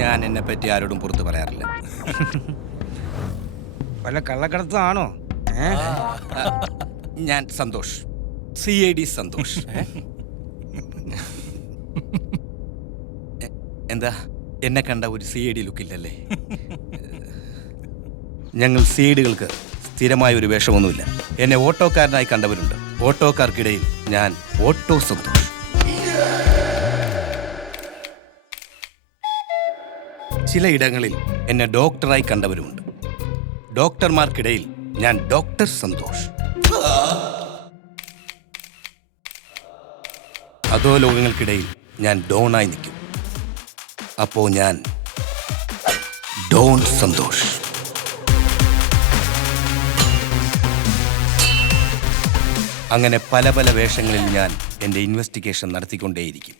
ഞാൻ എന്നെ പറ്റി ആരോടും പുറത്ത് പറയാറില്ല. വല്ല കള്ളക്കടത്താണോ? ഞാൻ സന്തോഷ്, CID സന്തോഷ്. എന്താ എന്നെ കണ്ട ഒരു CID ലുക്കില്ലല്ലേ? ഞങ്ങൾ CIDകൾക്ക് സ്ഥിരമായ ഒരു വേഷമൊന്നുമില്ല. എന്നെ ഓട്ടോക്കാരനായി കണ്ടവരുണ്ട്. ഓട്ടോക്കാർക്കിടയിൽ ഞാൻ ഓട്ടോ സന്തോഷ്. ചിലയിടങ്ങളിൽ എന്നെ ഡോക്ടറായി കണ്ടവരുമുണ്ട്. ഡോക്ടർമാർക്കിടയിൽ ഞാൻ ഡോക്ടർ സന്തോഷ്. അതോ ലോകങ്ങൾക്കിടയിൽ ഞാൻ ഡോണായി നിൽക്കും. അപ്പോ ഞാൻ ഡോൺ സന്തോഷ്. അങ്ങനെ പല പല വേഷങ്ങളിൽ ഞാൻ എൻ്റെ ഇൻവെസ്റ്റിഗേഷൻ നടത്തിക്കൊണ്ടേയിരിക്കും.